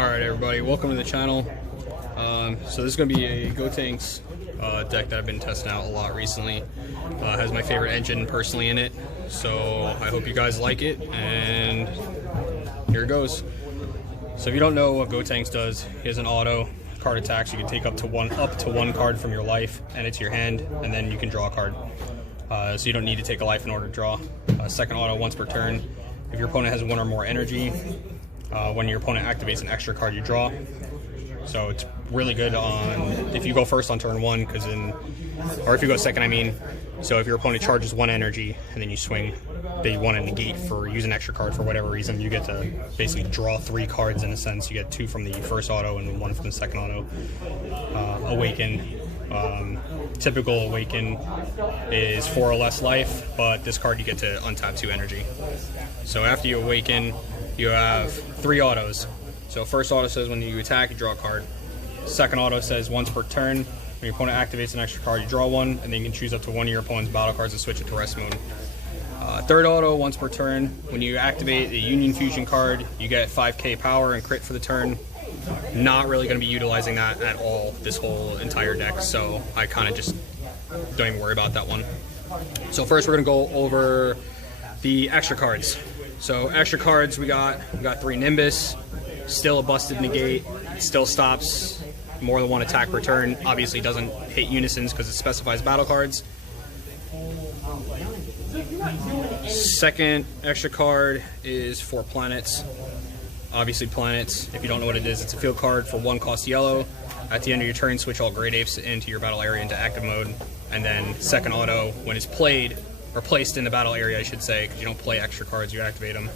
Alright everybody, welcome to the channel. So this is going to be a GOTENKS deck that I've been testing out a lot recently. Has my favorite engine personally in it, so I hope you guys like it, and here it goes. So if you don't know what GOTENKS does, here's an auto card attacks. You can take up to one card from your life and it's your hand, and then you can draw a card. So you don't need to take a life in order to draw. Second auto once per turn. If your opponent has one or more energy, when your opponent activates an extra card, you draw. So it's really good on if you go first on turn one, or if you go second, I mean. So if your opponent charges one energy and then you swing, they want to negate for use an extra card for whatever reason, you get to basically draw 3 cards in a sense. You get 2 from the first auto and 1 from the second auto. Awaken. Typical Awaken is 4 or less life, but this card you get to untap 2 energy. So after you Awaken, you have 3 autos. So first auto says when you attack, you draw a card. Second auto says once per turn, when your opponent activates an extra card, you draw 1, and then you can choose up to 1 of your opponent's battle cards and switch it to rest mode. Third auto, once per turn, when you activate the Union Fusion card, you get 5k power and crit for the turn. Not really going to be utilizing that at all this whole entire deck, so I kind of just don't even worry about that one. So first we're going to go over the extra cards. So extra cards, we got 3 Nimbus, still a busted negate, still stops more than 1 attack per turn. Obviously doesn't hit Unisons because it specifies battle cards. Second extra card is for planets. Obviously planets, if you don't know what it is, it's a field card for 1 cost yellow. At the end of your turn, switch all Great Apes into your battle area into active mode. And then second auto, when it's played, or placed in the battle area I should say, because you don't play extra cards, you activate them.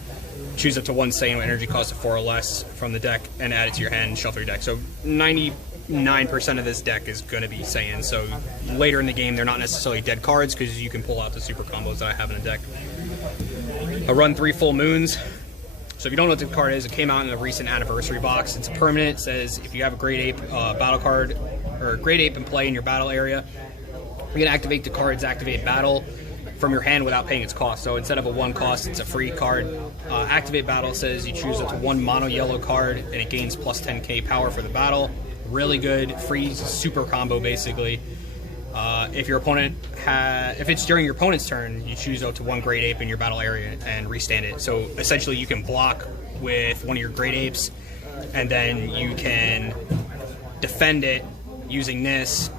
Choose up to 1 Saiyan with energy cost of 4 or less from the deck and add it to your hand and shuffle your deck. So 99% of this deck is going to be Saiyan, so later in the game they're not necessarily dead cards because you can pull out the super combos that I have in the deck. I run 3 full moons. So if you don't know what the card is, it came out in a recent anniversary box. It's a permanent. It says if you have a Great Ape battle card or Great Ape in play in your battle area, you can activate the card's activate battle from your hand without paying its cost. So instead of a 1 cost, it's a free card. Activate battle says you choose up to 1 mono yellow card and it gains plus 10k power for the battle. Really good, free super combo basically. If your opponent if it's during your opponent's turn, you choose up to 1 Great Ape in your battle area and restand it. So essentially you can block with one of your Great Apes and then you can defend it using this,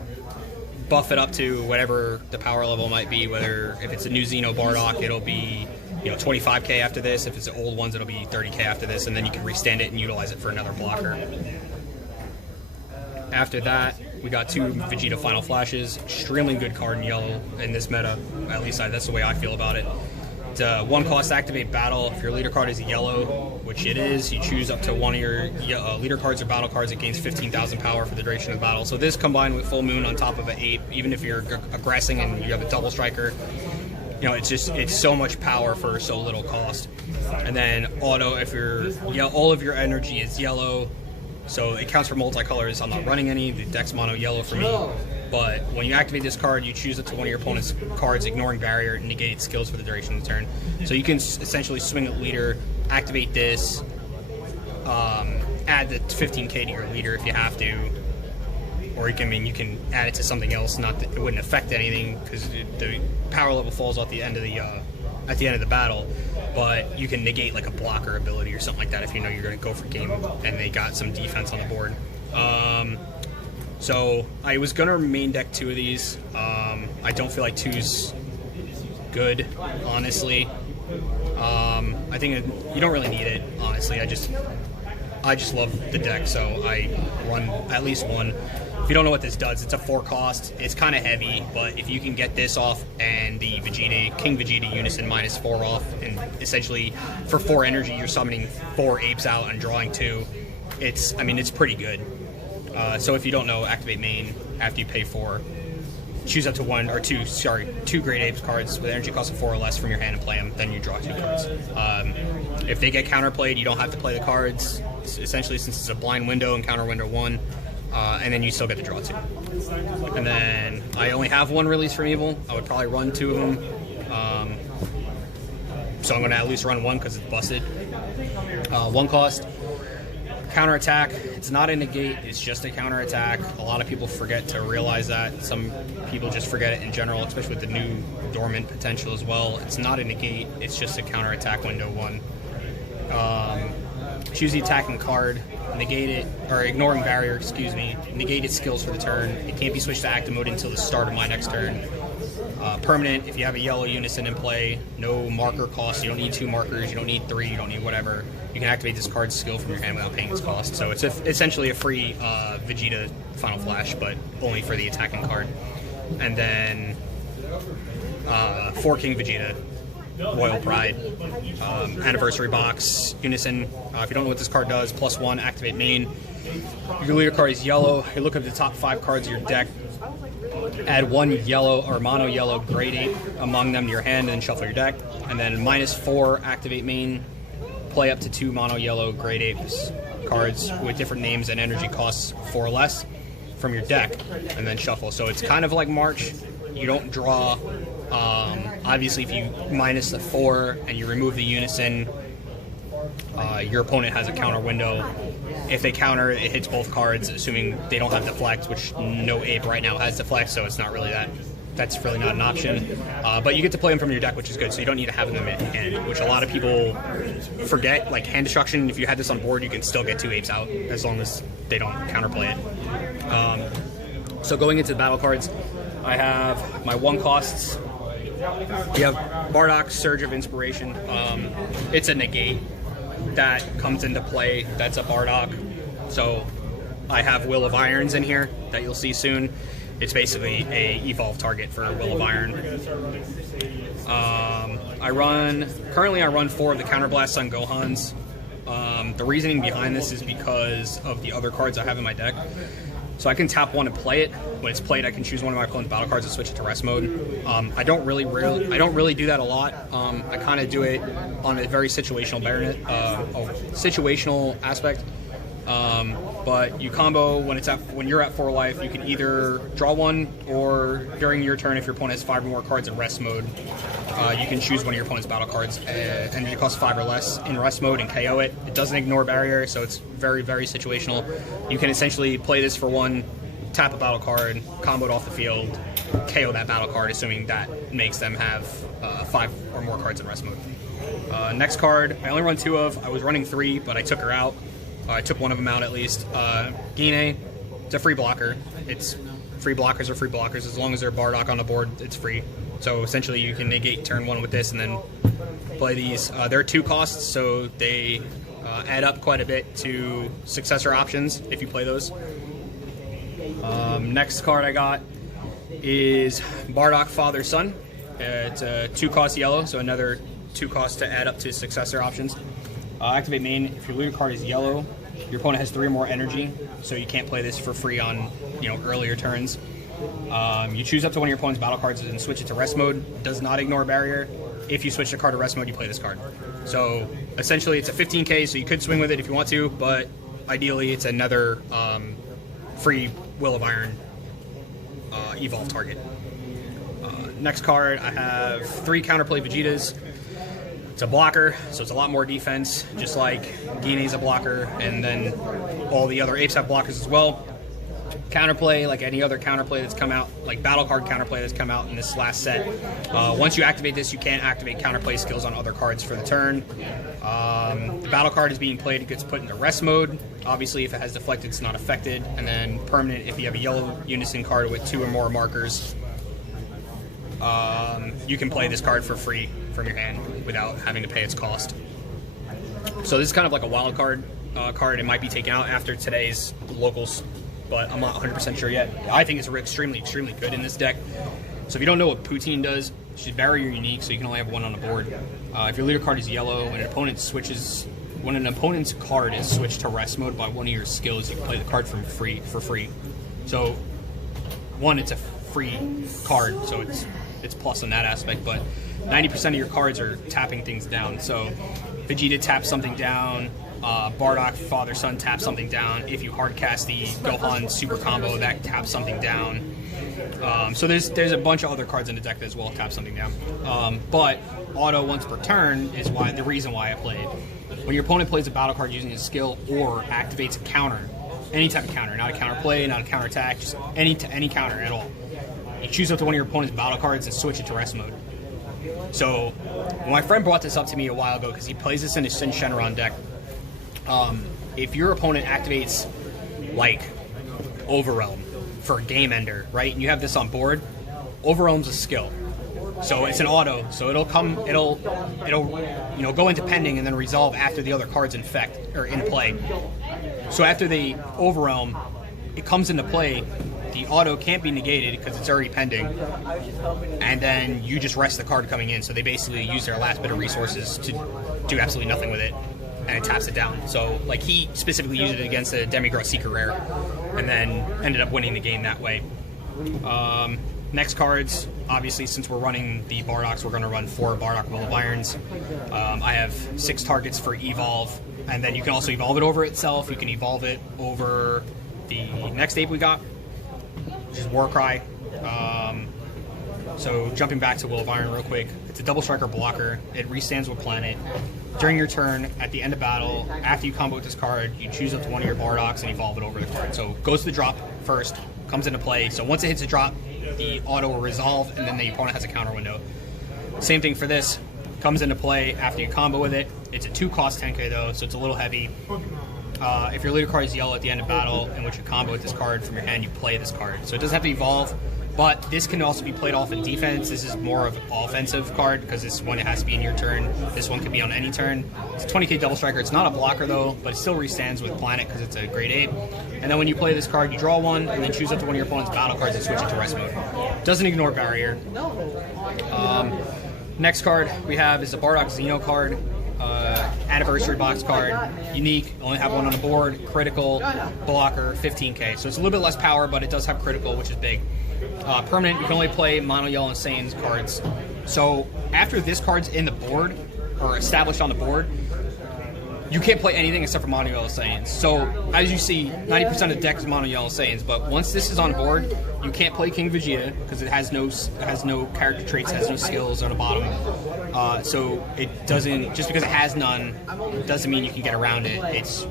buff it up to whatever the power level might be, whether if it's a new Xeno Bardock, it'll be 25k after this. If it's the old ones, it'll be 30k after this, and then you can restand it and utilize it for another blocker. After that, we got 2 Vegeta Final Flashes. Extremely good card in yellow in this meta. At least that's the way I feel about it. It's a 1 cost activate battle. If your leader card is yellow, which it is, you choose up to 1 of your leader cards or battle cards. It gains 15,000 power for the duration of the battle. So this combined with Full Moon on top of an Ape, even if you're aggressing and you have a double striker, it's so much power for so little cost. And then auto, if all of your energy is yellow, so it counts for multicolors. I'm not running any. The deck's mono yellow for me. But when you activate this card, you choose it to 1 of your opponent's cards, ignoring barrier, and negate skills for the duration of the turn. So you can essentially swing at leader, activate this, add the 15k to your leader if you have to, or you can add it to something else. Not that it wouldn't affect anything because the power level falls at the end of the battle. But you can negate like a blocker ability or something like that if you know you're going to go for game and they got some defense on the board. So I was going to main deck 2 of these. I don't feel like 2's good, honestly. I think you don't really need it, honestly. I just love the deck, so I run at least 1. If you don't know what this does, it's a 4 cost. It's kind of heavy, but if you can get this off and the King Vegeta Unison -4 off, and essentially for 4 energy you're summoning 4 apes out and drawing 2, it's pretty good. So if you don't know, activate main after you pay 4. Choose up to 2 Great Apes cards with energy cost of 4 or less from your hand and play them, then you draw 2 cards. If they get counterplayed, you don't have to play the cards, essentially, since it's a blind window and counter window 1. And then you still get to draw 2. And then I only have 1 release from Evil. I would probably run 2 of them. So I'm going to at least run 1 because it's busted. 1 cost. Counterattack, it's not a negate, it's just a counterattack. A lot of people forget to realize that. Some people just forget it in general, especially with the new dormant potential as well. It's not a negate, it's just a counterattack window 1. Choose the attacking card, negate it, or ignoring barrier, excuse me, negate its skills for the turn. It can't be switched to active mode until the start of my next turn. Permanent, if you have a yellow Unison in play, no marker cost, you don't need 2 markers, you don't need 3, you don't need whatever. You can activate this card's skill from your hand without paying its cost. So it's essentially a free Vegeta Final Flash, but only for the attacking card. And then 4 King Vegeta, Royal Pride, Anniversary Box, Unison. If you don't know what this card does, +1, activate main. Your leader card is yellow. You look up the top 5 cards of your deck, add 1 yellow or mono yellow grade 8 among them to your hand, and then shuffle your deck. And then -4, activate main. Play up to 2 mono yellow grade 8 cards with different names and energy costs 4 or less from your deck, and then shuffle. So it's kind of like March. You don't draw. Obviously, if you minus the 4 and you remove the Unison, your opponent has a counter window. If they counter, it hits both cards, assuming they don't have deflect, which no ape right now has deflect, so it's not really that's really not an option. But you get to play them from your deck, which is good, so you don't need to have them in hand, which a lot of people forget. Like hand destruction, if you had this on board, you can still get 2 apes out as long as they don't counterplay it. So going into the battle cards, I have my 1 costs. You have Bardock, Surge of Inspiration. It's a negate that comes into play. That's a Bardock. So I have Will of Irons in here that you'll see soon. It's basically a evolve target for Will of Iron. Currently I run 4 of the Counterblast Sun Gohans. The reasoning behind this is because of the other cards I have in my deck. So I can tap 1 and play it. When it's played, I can choose one of my opponent's battle cards and switch it to rest mode. I don't really do that a lot. I kind of do it on a very situational situational aspect. But you combo when you're at 4 life. You can either draw 1, or during your turn, if your opponent has 5 or more cards in rest mode, you can choose one of your opponent's battle cards, and it costs 5 or less in rest mode, and KO it. It doesn't ignore barrier, so it's very, very situational. You can essentially play this for 1, tap a battle card, combo it off the field, KO that battle card, assuming that makes them have 5 or more cards in rest mode. Next card, I only run 2 of. I was running 3, but I took her out. I took 1 of them out at least. Gine, it's a free blocker. It's free blockers are free blockers. As long as they're Bardock on the board, it's free. So essentially you can negate turn 1 with this and then play these. There are 2 costs, so they add up quite a bit to successor options if you play those. Next card I got is Bardock Father Son. It's a 2 cost yellow, so another 2 costs to add up to successor options. Activate main. If your leader card is yellow, your opponent has 3 or more energy, so you can't play this for free on earlier turns. You choose up to 1 of your opponent's battle cards and switch it to rest mode. Does not ignore barrier. If you switch the card to rest mode, you play this card. So essentially, it's a 15k, so you could swing with it if you want to, but ideally, it's another free Will of Iron evolve target. Next card, I have 3 counterplay Vegetas. It's a blocker, so it's a lot more defense, just like Guinea's a blocker, and then all the other apes have blockers as well. Counterplay, like any other counterplay that's come out, like battle card counterplay that's come out in this last set. Once you activate this, you can't activate counterplay skills on other cards for the turn. The battle card is being played, it gets put into rest mode. Obviously, if it has deflected, it's not affected. And then permanent, if you have a yellow Unison card with 2 or more markers, you can play this card for free from your hand without having to pay its cost. So this is kind of like a wild card. It might be taken out after today's locals, but I'm not 100% sure yet. I think it's extremely, extremely good in this deck. So if you don't know what Poutine does, she's barrier unique, so you can only have 1 on the board. If your leader card is yellow, when an opponent's card is switched to rest mode by 1 of your skills, you can play the card for free. So 1, it's a free card, so it's plus in that aspect, but 90% of your cards are tapping things down. So Vegeta taps something down, Bardock Father Son taps something down. If you hard cast the Gohan super combo, that taps something down. So there's a bunch of other cards in the deck that as well tap something down. But auto once per turn is the reason why I played. when your opponent plays a battle card using a skill or activates a counter, any type of counter, not a counter play, not a counter attack, just any counter at all, you choose up to one of your opponent's battle cards and switch it to rest mode. So when my friend brought this up to me a while ago, because he plays this in his Sin Shenron deck, if your opponent activates like Overwhelm for a game ender, right, and you have this on board, Overwhelm's a skill. So it's an auto, so it'll go into pending and then resolve after the other cards in play. So after they Overwhelm, it comes into play. The auto can't be negated because it's already pending, and then you just rest the card coming in. So they basically use their last bit of resources to do absolutely nothing with it, and it taps it down. So like he specifically used it against a Demigraw Secret Rare, and then ended up winning the game that way. Next cards, obviously, since we're running the Bardoks, we're going to run 4 Bardock Will of Irons. I have 6 targets for Evolve, and then you can also evolve it over itself. You can evolve it over the next ape we got, which is Warcry. So jumping back to Will of Iron real quick, it's a double striker blocker. It restands with Planet. During your turn, at the end of battle, after you combo with this card, you choose up to one of your Bardoks and evolve it over the card. So it goes to the drop first, comes into play. So once it hits the drop, the auto will resolve, and then the opponent has a counter window. Same thing for this. Comes into play after you combo with it. It's a 2-cost 10k though, so it's a little heavy. If your leader card is yellow at the end of battle, in which you combo with this card from your hand, you play this card. So it doesn't have to evolve, but this can also be played off in defense. This is more of an offensive card because this one, it has to be in your turn. This one can be on any turn. It's a 20k double striker. It's not a blocker though, but it still restands with Planet because it's a grade 8. And then when you play this card, you draw one and then choose up to one of your opponent's battle cards and switch it to rest mode. Doesn't ignore barrier. Next card we have is a Bardock Xeno card. Anniversary box card, unique, only have one on the board, critical, blocker, 15k. So it's a little bit less power, but it does have critical, which is big. Permanent, you can only play mono yellow and Saiyans cards. So after this card's in the board, or established on the board, you can't play anything except for mono yellow Saiyans. So as you see, 90% of the deck is mono yellow Saiyans, but once this is on board, you can't play King Vegeta because it has no character traits, has no skills on the bottom. So it doesn't, just because it has none, doesn't mean you can get around it. It's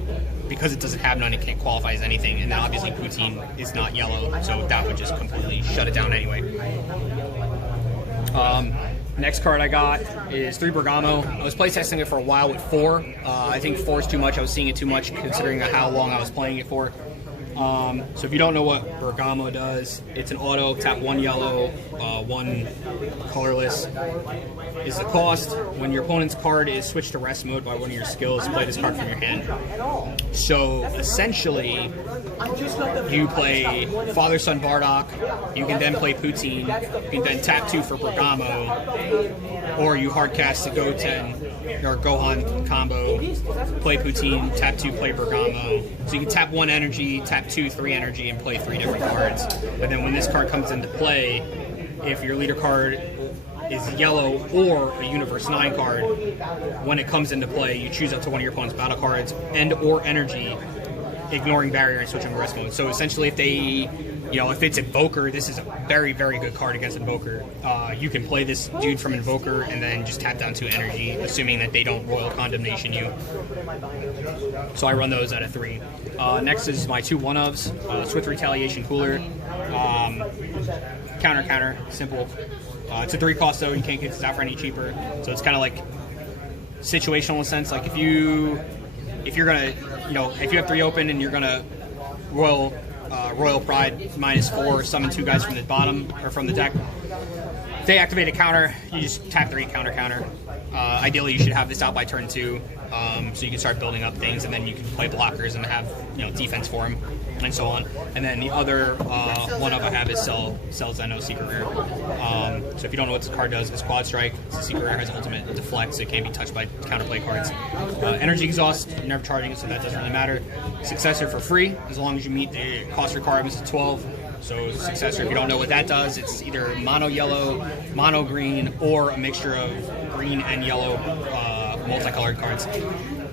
because it doesn't have none, it can't qualify as anything. And then obviously Poutine is not yellow, so that would just completely shut it down anyway. Next card I got is 3 Bergamo. I was playtesting it for a while with 4. I think 4 is too much. I was seeing it too much considering how long I was playing it for. So if you don't know what Bergamo does, it's an auto, tap 1 yellow, 1 colorless is the cost. When your opponent's card is switched to rest mode by one of your skills, play this card from your hand. So essentially, you play Father Son Bardock, you can then play Poutine, you can then tap 2 for Bergamo, or you hardcast the Gohan combo, play Poutine, tap 2, play Bergamo. So you can tap 1 energy, tap 2, 3 energy, and play 3 different cards. And then when this card comes into play, if your leader card is yellow or a Universe 9 card, when it comes into play, you choose up to one of your opponent's battle cards and or energy, ignoring barrier and switching to rest mode. So essentially if they, if it's Invoker, this is a very, very good card against Invoker. You can play this dude from Invoker and then just tap down 2 energy, assuming that they don't Royal Condemnation you. So I run those at a 3. Next is my 2 1-ofs, Swift Retaliation Cooler. Counter, simple. It's a 3 cost though, you can't get this out for any cheaper. So it's kind of like situational in a sense. Like if you're gonna, if you have 3 open and you're gonna Royal Pride -4, summon 2 guys from the bottom or from the deck. If they activate a counter, you just tap 3, counter. Ideally, you should have this out by turn 2, so you can start building up things, and then you can play blockers and have defense for them, and so on. And then the other one I have is Cell Zeno Secret Rare. So if you don't know what this card does, it's Quad Strike. It's a Secret Rare, has ultimate deflect, so it can't be touched by counterplay cards. Energy Exhaust, you're never charging it, so that doesn't really matter. Successor for free, as long as you meet the cost requirements of 12. So Successor, if you don't know what that does, it's either mono yellow, mono green, or a mixture of green and yellow multicolored cards.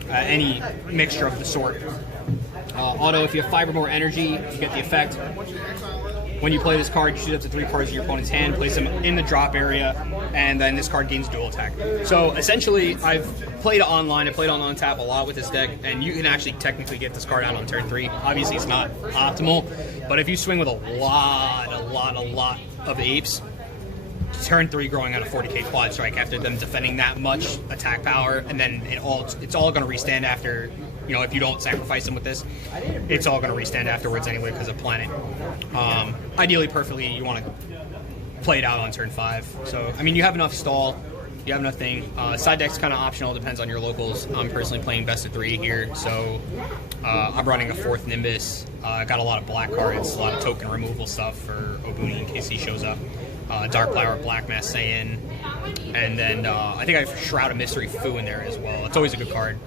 Any mixture of the sort. Auto, if you have 5 or more energy, you get the effect. When you play this card, you shoot up to 3 cards in your opponent's hand, place them in the drop area, and then this card gains dual attack. So essentially, I've played online. I played on untap a lot with this deck, and you can actually technically get this card out on turn 3. Obviously, it's not optimal, but if you swing with a lot of apes, turn 3 growing out a 40k quad strike after them defending that much attack power, and then it's all going to restand after. You know, if you don't sacrifice them with this, it's all going to restand afterwards anyway because of planet. Ideally, perfectly, you want to play it out on turn 5. So, I mean, you have enough stall, you have enough thing. Side deck's kind of optional, depends on your locals. I'm personally playing best of 3 here, so I'm running a 4th Nimbus. I got a lot of black cards, a lot of token removal stuff for Obuni in case he shows up. Dark Flower, Black Mass Saiyan, and then I think I have Shroud of Mystery Fu in there as well. It's always a good card.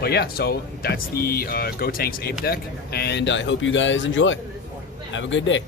But yeah, so that's the GOTENKS Ape deck, and I hope you guys enjoy. Have a good day.